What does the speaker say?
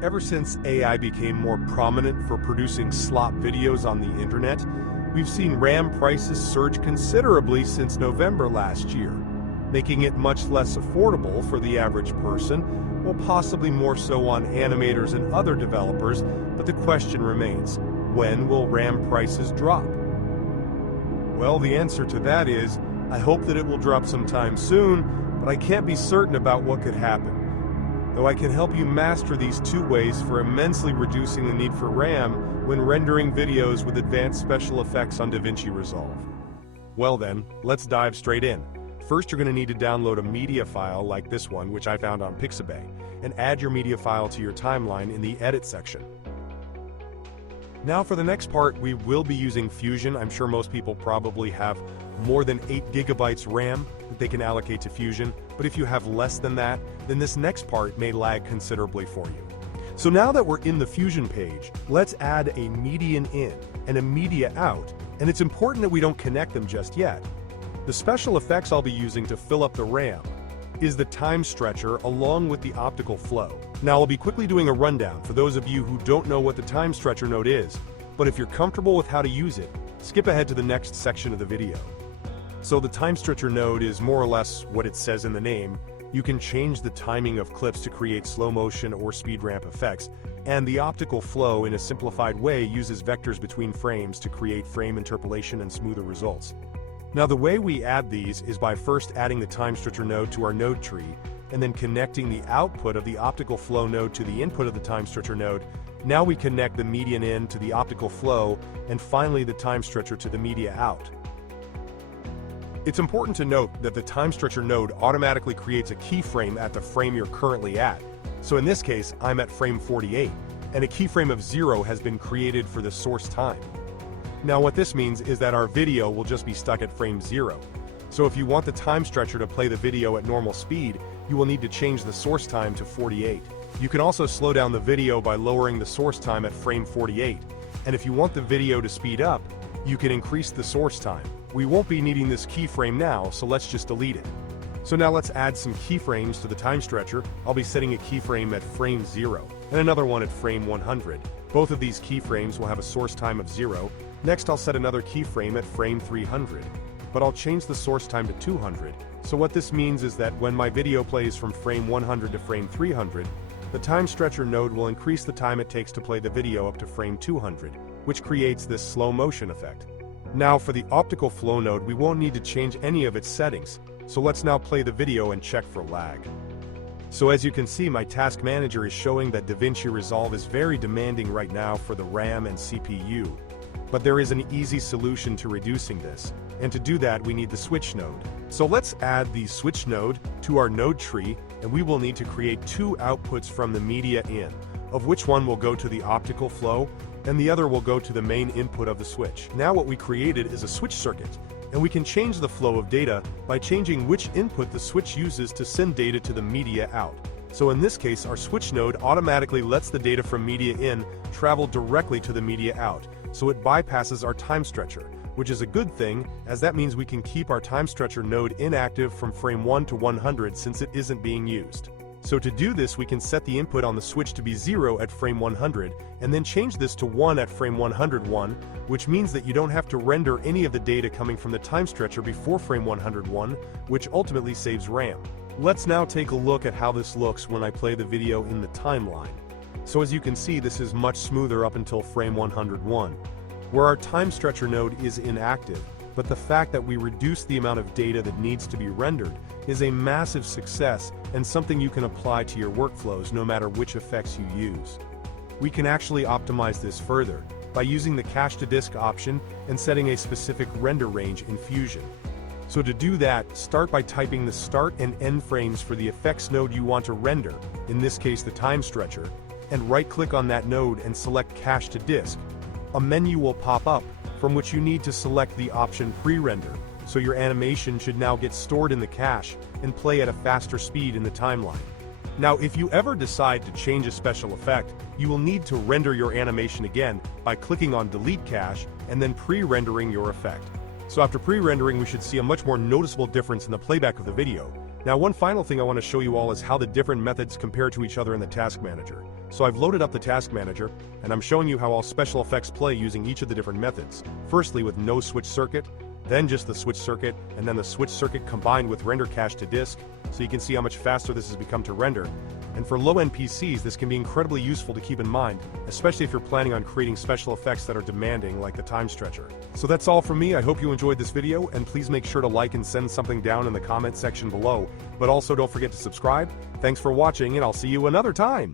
Ever since AI became more prominent for producing slop videos on the internet, we've seen RAM prices surge considerably since November last year, making it much less affordable for the average person, well, possibly more so on animators and other developers, but the question remains, when will RAM prices drop? Well, the answer to that is, I hope that it will drop sometime soon, but I can't be certain about what could happen. Though I can help you master these two ways for immensely reducing the need for RAM when rendering videos with advanced special effects on DaVinci Resolve. Well then, let's dive straight in. First, you're going to need to download a media file like this one, which I found on Pixabay, and add your media file to your timeline in the Edit section. Now for the next part, we will be using Fusion. I'm sure most people probably have more than 8 gigabytes RAM that they can allocate to Fusion, but if you have less than that, then this next part may lag considerably for you. So now that we're in the Fusion page, let's add a median in and a media out, and it's important that we don't connect them just yet. The special effects I'll be using to fill up the RAM is the time stretcher along with the optical flow. Now I'll be quickly doing a rundown for those of you who don't know what the time stretcher node is, but if you're comfortable with how to use it, skip ahead to the next section of the video. So the time stretcher node is more or less what it says in the name. You can change the timing of clips to create slow motion or speed ramp effects, and the optical flow in a simplified way uses vectors between frames to create frame interpolation and smoother results. Now the way we add these is by first adding the time stretcher node to our node tree, and then connecting the output of the optical flow node to the input of the time stretcher node. Now we connect the median in to the optical flow, and finally the time stretcher to the media out. It's important to note that the time stretcher node automatically creates a keyframe at the frame you're currently at. So in this case, I'm at frame 48, and a keyframe of 0 has been created for the source time. Now what this means is that our video will just be stuck at frame 0. So if you want the time stretcher to play the video at normal speed, you will need to change the source time to 48. You can also slow down the video by lowering the source time at frame 48. And if you want the video to speed up, you can increase the source time. We won't be needing this keyframe now, so let's just delete it. So now let's add some keyframes to the time stretcher. I'll be setting a keyframe at frame 0, and another one at frame 100. Both of these keyframes will have a source time of 0. Next I'll set another keyframe at frame 300, but I'll change the source time to 200. So what this means is that when my video plays from frame 100 to frame 300, the time stretcher node will increase the time it takes to play the video up to frame 200, which creates this slow motion effect. Now for the optical flow node, we won't need to change any of its settings, so let's now play the video and check for lag. So as you can see, my task manager is showing that DaVinci Resolve is very demanding right now for the RAM and CPU. But there is an easy solution to reducing this, and to do that we need the switch node. So let's add the switch node to our node tree, and we will need to create 2 outputs from the media in, of which one will go to the optical flow, and the other will go to the main input of the switch. Now what we created is a switch circuit, and we can change the flow of data by changing which input the switch uses to send data to the media out. So in this case, our switch node automatically lets the data from media in travel directly to the media out, so it bypasses our time stretcher, which is a good thing, as that means we can keep our time stretcher node inactive from frame 1 to 100 since it isn't being used. So to do this, we can set the input on the switch to be 0 at frame 100, and then change this to 1 at frame 101, which means that you don't have to render any of the data coming from the time stretcher before frame 101, which ultimately saves RAM. Let's now take a look at how this looks when I play the video in the timeline. So as you can see, this is much smoother up until frame 101, where our time stretcher node is inactive, but the fact that we reduce the amount of data that needs to be rendered is a massive success and something you can apply to your workflows no matter which effects you use. We can actually optimize this further by using the cache to disk option and setting a specific render range in Fusion. So to do that, start by typing the start and end frames for the effects node you want to render, in this case the time stretcher, and right-click on that node and select Cache to Disk. A menu will pop up, from which you need to select the option Pre-render, so your animation should now get stored in the cache and play at a faster speed in the timeline. Now if you ever decide to change a special effect, you will need to render your animation again by clicking on Delete Cache and then pre-rendering your effect. So after pre-rendering, we should see a much more noticeable difference in the playback of the video. Now, one final thing I want to show you all is how the different methods compare to each other in the Task Manager. So I've loaded up the Task Manager, and I'm showing you how all special effects play using each of the different methods. Firstly with no switch circuit, then just the switch circuit, and then the switch circuit combined with render cache to disk, so you can see how much faster this has become to render. And for low-end PCs, this can be incredibly useful to keep in mind, especially if you're planning on creating special effects that are demanding, like the time stretcher. So that's all from me. I hope you enjoyed this video, and please make sure to like and send something down in the comment section below. But also don't forget to subscribe. Thanks for watching, and I'll see you another time!